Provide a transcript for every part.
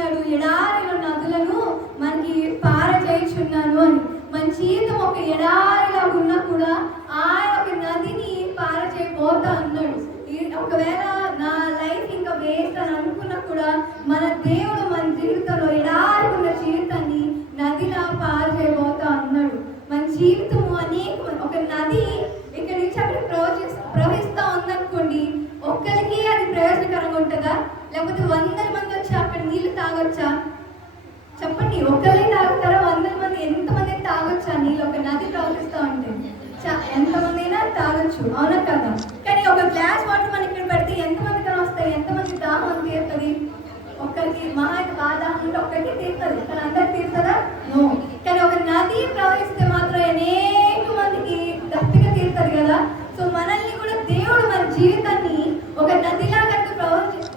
అన్నాడు, ఎడారిలో నదులను మనకి పారచేయుచున్నాను అని. మన జీవితం ఒక ఎడారిలా ఉన్నా కూడా ఆ యొక్క నదిని పారచేయబోతా అన్నాడు. ఒకవేళ నా లైఫ్ ఇంకా వేస్ట్ అని అనుకున్నా కూడా మన దేవుడు మన జీవితంలో ఎడారి ఉన్న జీవితాన్ని నదిలా పారచేయబోతా అన్నాడు. మన జీవితము అనేక ఒక నది ఇక్కడ నుంచి అక్కడ ప్రవహిస్తూ ఉందనుకోండి, ఒక్కరికి అది ప్రయోజనకరంగా ఉంటుందా? లేకపోతే 100 మంది వచ్చి అక్కడ నీళ్లు తాగొచ్చా? చెప్పండి, ఒక్కరే తాగుతారా? 100 మంది ఎంతమంది తాగొచ్చా నీళ్ళు? ఒక నది ప్రవహిస్తూ ఉంటే ఎంతమంది అయినా తాగొచ్చు, అవునా కదా? కానీ ఒక గ్లాస్ వాటర్ మనం ఇక్కడ పెడితే ఎంతమంది కన్నా వస్తాయి? ఎంతమంది దాహం తీరుతుంది? ఒక్కరికి మహా బాధ ఉంటే ఒక్కరికి తీరుతుంది, కానీ అందరికి తీరుతుందా? నో. కానీ ఒక నది ప్రవహిస్తే మాత్రం అనేక మందికి దప్పిగా తీరుతుంది కదా. సో మనల్ని కూడా దేవుడు మన జీవితాన్ని ఒక నదిలా కనుక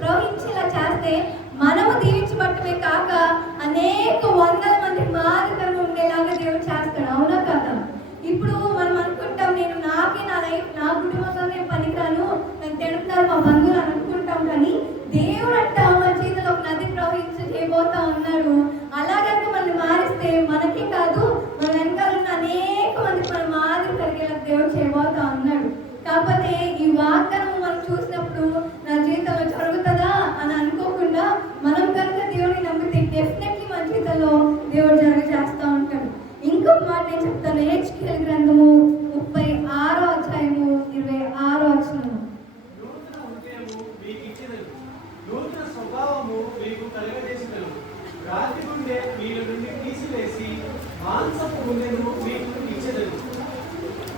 ప్రవహించేలా చేస్తే మనము దీవించబట్టమే కాక అనేక 100 మంది మాదిరిగా ఉండేలాగా దేవుడు చేస్తాడు, అవునా కదా? ఇప్పుడు మనం అనుకుంటాం, నేను నాకే నా లైఫ్ నా కుటుంబంలో నేను పనికిరాను, నేను తిడుతున్నారు మా బంధువులు అని అనుకుంటాం. కానీ దేవుడు అంట మన జీవితంలో ఒక నది చేయబోతా ఉన్నాడు. అలాగంటే మనల్ని మారిస్తే మనకే కాదు, మన వెనకాల ఉన్న అనేక మందికి మన మాదిరి కలిగేలా దేవుడు చేయబోతా ఉన్నాడు. కాకపోతే ఈ వాగ్దానం మనం చూసినప్పుడు నా జీవితంలో జరుగుతుందా అని అనుకోకుండా మనం కనుక దేవుడిని నమ్మితే డెఫినెట్లీ మన జీవితంలో దేవుడు చేస్తూ ఉంటాడు. ఇంకొక మాట నేను చెప్తాను. హెచ్కేఎల్ గ్రంథము 36వ అధ్యాయము 26వ వచనం.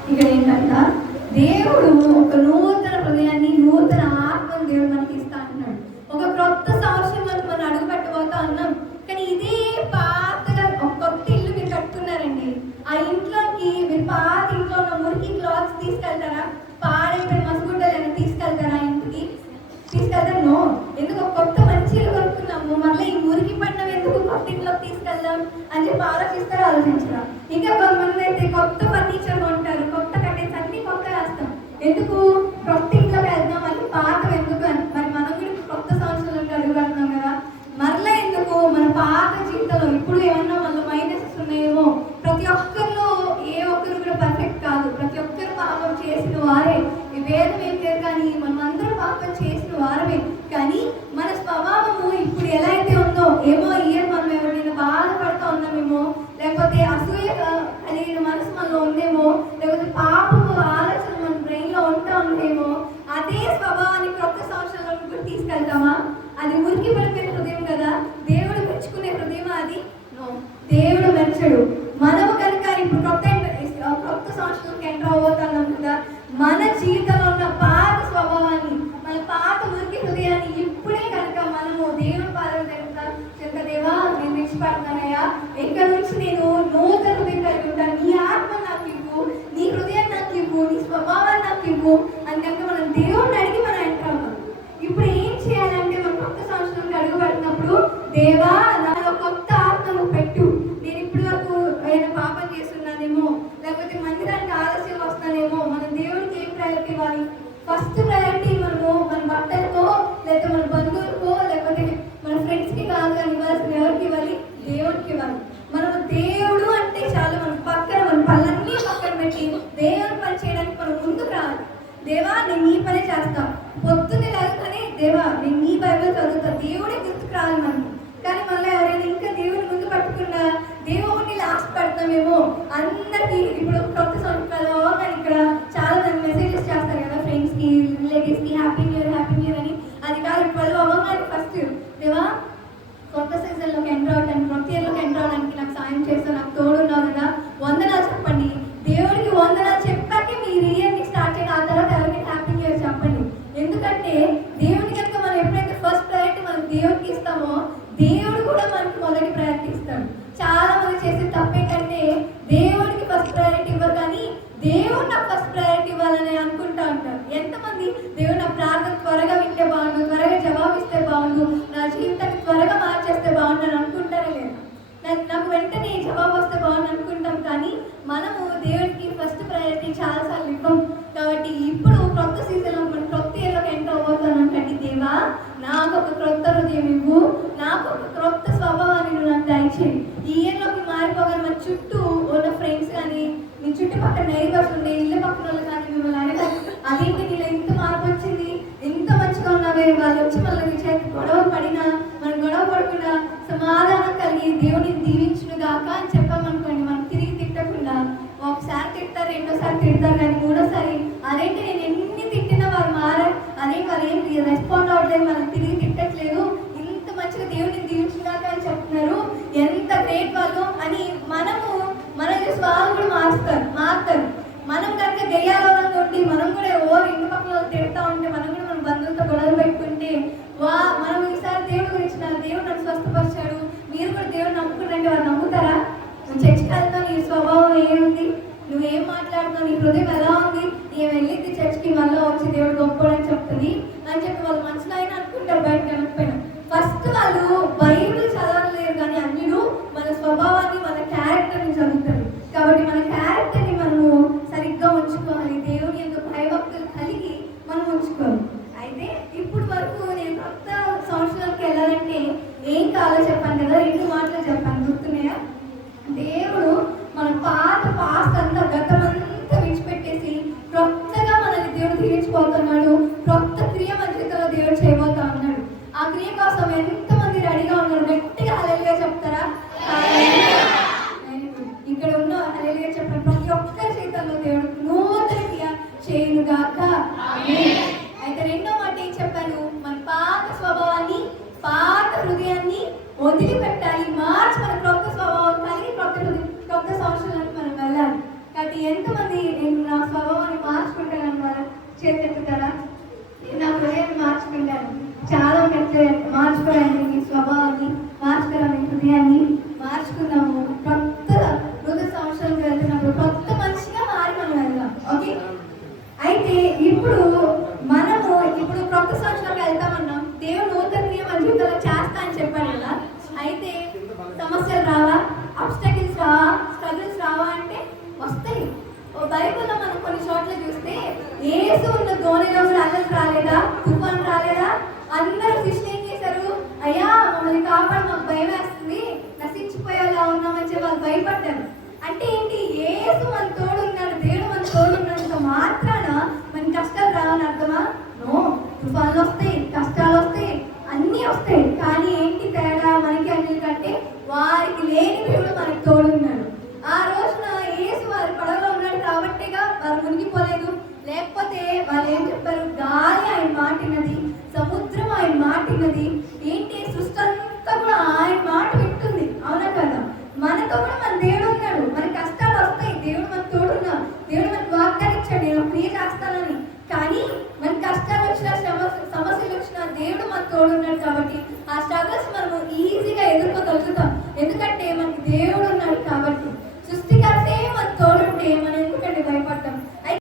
ఇక్కడ ఏంటంట, దేవుడు ఒక నూతన హృదయాన్ని నూతన ఆత్మను దేవుడు మనకి ఇస్తా అంటున్నాడు. ఒక క్రొత్త సంవత్సరం మనం అడుగు పెట్టబోతా ఉన్నాం. కానీ ఇదే పాతగా ఒక కొత్త ఇల్లు మీరు కట్టుకున్నారండి. ఆ ఇంట్లోకి మీరు పాత ఇంట్లో ఉన్న మురికి క్లాత్స్ తీసుకెళ్తారా? పాడైపోయిన మసగుడ్డలు తీసుకెళ్తారా? ఇంటికి తీసుకెళ్తారు? నో. ఎందుకు కొత్త మంచి ఇల్లు కొనుక్కున్నాము, మళ్ళీ ఈ మురికి పడినవి ఎందుకు కొత్త ఇంట్లోకి తీసుకెళ్దాం అని చెప్పి ఆలోచించరా? ఇంకా కొంతమంది అయితే కొత్త ఫర్నిచర్ కొంటారు, కొత్త కర్టెన్స్ అన్ని కొత్త వేస్తాం. ఎందుకు? కొత్త ఇంట్లోకి వెళ్దాం, మళ్ళీ పాత ఎందుకు అని. మరి మనం కూడా కొత్త సంవత్సరంలోకి అడుగు పెడుతున్నాం కదా, మరలా ఎందుకు? మన పాత జీవితంలో ఇప్పుడు ఏమన్నా మన మైనసెస్ ఉన్నాయేమో. ప్రతి ఒక్కరిలో ఏ ఒక్కరు కూడా పర్ఫెక్ట్ కాదు. ప్రతి ఒక్కరు పాపం చేసిన వారే. ఈ వేదం ఏం లేదు, కానీ మనం అందరూ పాపం చేసిన వారమే. కానీ మన స్వభావము ఇప్పుడు ఎలా అయితే ఉందో ఏమో, ఇయర్ మనం ఎవరైనా బాధపడుతూ ఉన్నామేమో, లేకపోతే అసూయ కలిగిన మనసు మనలో ఉందేమో, లేకపోతే పాపము ఆలోచన మన బ్రెయిన్ లో ఉంటా ఉందేమో, అదే స్వభావాన్ని కొత్త సంవత్సరంలో కూడా తీసుకెళ్తామా? అది మురికి పడిపోయిన హృదయం కదా. దేవుడు మెచ్చుకునే హృదయం అది? నో, దేవుడు మెచ్చడు. మనము కనుక ఇప్పుడు కొత్త సంవత్సరంకి ఎంటర్ అవ్వబోతున్నాం కదా, మన జీవితంలో ఉన్న పాత స్వభావాన్ని, మన పాత మురికి హృదయాన్ని ఇప్పుడే కనుక మనము దేవుడు పాదం చెంత దేవా నేను విడిచిపెడతానయ్యా, ఇక్కడ నుంచి నేను నూతన హృదయం కలిగి ఉంటాను, నీ ఆత్మ నాకు ఇవ్వు, నీ హృదయం నాకు ఇవ్వు, నీ స్వభావాన్ని నాకు ఇవ్వు అని కనుక మనం దేవుడిని అడిగి మనం ఎంటర్ అవ్వాలి. ఇప్పుడు ఏం చేయాలంటే మనం కొత్త సంవత్సరానికి అడుగు పెడుతున్నప్పుడు, దేవా నాలో కొత్త ఆత్మను పెట్టు. నేను ఇప్పటి వరకు ఏదైనా పాపం చేస్తున్నానేమో, లేకపోతే మందిరానికి ఆలస్యం వస్తానేమో. మనం దేవుడికి ఏం ప్రయారిటీ ఇవ్వాలి? ఫస్ట్ ప్రయారిటీ మనము మన భర్తలకో, లేకపోతే మన బంధువులకో, లేకపోతే మన ఫ్రెండ్స్కి కాదు కానీ ఇవ్వాల్సిన ఎవరికి ఇవ్వాలి? దేవుడికి ఇవ్వాలి. మనము దేవుడు అంటే చాలు, మన పక్కన మన పనులన్నీ పక్కన పెట్టి దేవుని పని చేయడానికి మనం ముందుకు రావాలి. దేవా నేను నీ పనే చేస్తా, పొద్దున్నే లేకపోతే దేవా నేను నీ బైబిల్ చదువుతా, దేవుడే గుర్తుకు రావాలి మనకి. కానీ మళ్ళీ ఎవరైనా ఇంకా దేవుని ముందు పట్టుకున్నా దేవుడిని లాస్ట్ పెడతామేమో. అందరికీ ఇప్పుడు కొత్త సంవత్సరాలు కానీ ఇక్కడ చాలా మంది మెసేజెస్ చేస్తారు కదా, ఫ్రెండ్స్కి, రిలేటివ్స్కి హ్యాపీ న్యూ ఇయర్ అని. అది కాదు, 12 అవ్వగానే ఫస్ట్ దేవా కొత్త సీజన్లోకి ఎంటర్ అవడానికి, కొత్త ఇయర్లోకి ఎంటర్ అవడానికి నాకు సాయం చేస్తాను, నాకు తోడున్నావు కదా, వందనాలు చెప్పండి. దేవుడికి వందనాలు చెప్పాకే మీరు ఇయర్ని స్టార్ట్ చేయండి. ఆ తర్వాత ఎవరికి హ్యాపీ న్యూ ఇయర్ చెప్పండి. ఎందుకంటే దేవుడికి కనుక మనం ఎప్పుడైతే ఫస్ట్ ప్రయారిటీ మనం దేవుడికి ఇస్తామో, దేవుడు కూడా మనకి మొదటి ప్రయారిటీ ఇస్తాడు. చాలా మంది చేసే తప్పేంటంటే దేవుడికి ఫస్ట్ ప్రయారిటీ ఇవ్వరు, కానీ దేవుడు నాకు ఫస్ట్ ప్రయారిటీ ఇవ్వాలని అనుకుంటా ఉంటారు. ఎంతమంది దేవుడు నా ప్రార్థన త్వరగా వింటే బాగుండు, త్వరగా జవాబిస్తే బాగుండు, నా జీవితాన్ని త్వరగా మార్చేస్తే బాగుండు అని అనుకుంటారా లేదా? నాకు వెంటనే జవాబు వస్తే బాగుండు అనుకుంటాం, కానీ మనము దేవుడికి ఫస్ట్ ప్రయారిటీ చాలాసార్లు ఇవ్వం. కాబట్టి ఇప్పుడు కొత్త సీజన్లో మనం కొత్త ఇయర్లోకి ఎంటర్ అవ్వబోతున్నాం. కండి దేవా నాకు ఒక క్రొత్త హృదయం ఇవ్వు, నాకు ఒక క్రొత్త స్వభావాన్ని నువ్వు నాకు దయచేయి. ఈ ఇయర్లోకి మారిపోగానే మన చుట్టూ ఉన్న ఫ్రెండ్స్ కానీ, మీ చుట్టుపక్కల నైబర్స్ ఉండే ఇల్లు పక్కన వాళ్ళు కానీ మిమ్మల్ని అడగాలి, అదేంటి నీలో ఇంత మార్పు వచ్చింది, ఇంత మంచిగా ఉన్నావే. వాళ్ళు వచ్చి మళ్ళీ నీ చేతి గొడవ పడినా మనం గొడవ పడకుండా సమాధానం కలిగి దేవుడిని దీవించును గాక అని చెప్పామనుకోండి, మనం తిరిగి తిట్టకుండా ఒకసారి తిడతారు, రెండోసారి తిడతారు, కానీ మూడోసారి అదేంటి నేను ఎన్ని తిట్టినా వారు మారారు, అదేంటి వాళ్ళు ఏం రెస్పాండ్ అవ్వట్లేదు, మనం తిరిగి తిట్టట్లేదు, ఇంత మంచిగా దేవుడిని దీవించును గాక అని చెప్తున్నారు, ఎంత గ్రేట్ వాళ్ళు అని మనం చూసి వాళ్ళు కూడా మారుతారు. మనం కనుక గయ్యాలంగా ఉండి మనం కూడా ఇంటి పక్కన తిడతా ఉంటే, మనం కూడా మన బంధువులతో గొడవలు పెట్టుకుంటే, మనం ఈసారి దేవుడి గురించి దేవుడు నన్ను స్వస్థపరిచాడు, మీరు కూడా దేవుడు నమ్ముకుంటే వారు నమ్ముతారా? నువ్వు చర్చికి వెళ్తావు, నీ స్వభావం ఏముంది, నువ్వేం మాట్లాడుతున్నావు, నీ హృదయం ఎలా ఉంది, నేను వెళ్ళింది చర్చికి మళ్ళీ వచ్చి దేవుడు గొప్పడని చెప్తుంది అని చెప్పి వాళ్ళు మనసులో అయినా అనుకుంటారు, బయటకు వెళ్ళకపోయినా. ఫస్ట్ వాళ్ళు బైబిల్ చదవలేరు, కానీ అన్నిలు మన స్వభావాన్ని, మన క్యారెక్టర్ని చదువుతారు. కాబట్టి మన క్యారెక్టర్ని మనము సరిగ్గా ఉంచుకోవాలి, దేవుని యొక్క భయభక్తులు కలిగి మనం ఉంచుకోవాలి. అయితే ఇప్పుడు వరకు నేను కొత్త సంవత్సరానికి వెళ్ళాలంటే ఏం కావాలో చెప్పాను కదా, 2 మాటలు చెప్పాను, గుర్తున్నాయా? దేవుడు మన పాస్ట్ అంతా గతమంతా విడిచిపెట్టేసి క్రొత్తగా మనల్ని దేవుడు తీర్చిపోతున్నాడు, క్రొత్త క్రియ మన జీవితంలో దేవుడు చేయబోతా ఉన్నాడు. ఆ క్రియ కోసం ఎంతమంది రెడీగా ఉన్నారు? గట్టిగా హల్లెలూయా చెప్తారా? ఇక్కడ ఉన్న హల్లెలూయా చెప్పండి. ప్రతి ఒక్కరి జీవితంలో దేవుడు నూతన క్రియ చేయునుగాక. అయితే రెండో మాట ఏం చెప్పాను? మన పాత స్వభావాన్ని, పాత హృదయాన్ని వదిలిపెట్టాలి, మార్చి మన క్రొత్త స్వభావం కలిగి క్రొత్త సంవత్సరానికి మనం వెళ్ళాలి. కాబట్టి ఎంతమంది నేను నా స్వభావాన్ని మార్చుకుంటాను వాళ్ళ చేతుతారా? నేను నా హృదయాన్ని మార్చుకుంటాను. చాలా మార్చుకోవాలండి, మీ స్వభావాన్ని మార్చుకోవాలి, హృదయాన్ని మార్చుకున్నాము. నూతన సంవత్సరానికి వెళ్తున్నప్పుడు కొత్త మనిషిగా మారి మనం వెళ్దాం. ఓకే, అయితే ఇప్పుడు కొత్త సంవత్సరానికి వెళ్తామన్నాం, దేవుడు నూతన క్రియ మన జీవితంలో చేస్తా అని చెప్పాడు కదా. అయితే సమస్యలు రావా, అబ్స్టకిల్స్ రావా, స్ట్రగుల్స్ రావా అంటే వస్తాయి. బైబిల్లో మనం కొన్ని చోట్ల చూస్తే యేసు ఉన్న ధోనిలో కూడా అల్లలు రాలేదా, తుఫాను రాలేదా? అందరూ శిష్యులు ఏం చేశారు? అయ్యా మమ్మల్ని కాపాడు, మాకు భయం వేస్తుంది, నశించిపోయేలా ఉన్నామని చెప్పి వాళ్ళు భయపడ్డారు. అంటే ఏంటి? యేసు మన తోడు ఉన్నాడు, దేవుడు మన తోడు ఉన్నంత మాత్రాన మన కష్టాలు రావని అర్థమా? నో. తుఫాన్లు వస్తాయి, కష్టాలు వస్తాయి, అన్నీ వస్తాయి, కానీ ఏంటి తేడా మనకి అన్నిటికంటే? వారికి లేని దేవుడు మనకు తోడున్నాడు. ఆ రోజున యేసు వారి పడవలో ఉన్నాడు కాబట్టిగా వారు మునిగిపోలేదు. లేకపోతే వాళ్ళు ఏం చెప్పారు? గాలి ఆయన మాటినది, సముద్రం ఆయన మాటినది, ఏంటి సృష్టి అంతా కూడా ఆయన మాట వింటుంది. అవునా కదా? మనతో కూడా మన దేవుడు ఉన్నాడు. మన కష్టాలు వస్తాయి, దేవుడు మన తోడున్నా, దేవుడు మనకు వాగ్దానం ఇచ్చాడు, నేను క్రియ చేస్తానని. కానీ మన కష్టాలు వచ్చినా, సమస్యలు వచ్చినా దేవుడు మనకు తోడున్నాడు. కాబట్టి ఆ స్ట్రగుల్స్ మనము ఈజీగా ఎదుర్కోగలుగుతాం. ఎందుకంటే మనకి దేవుడు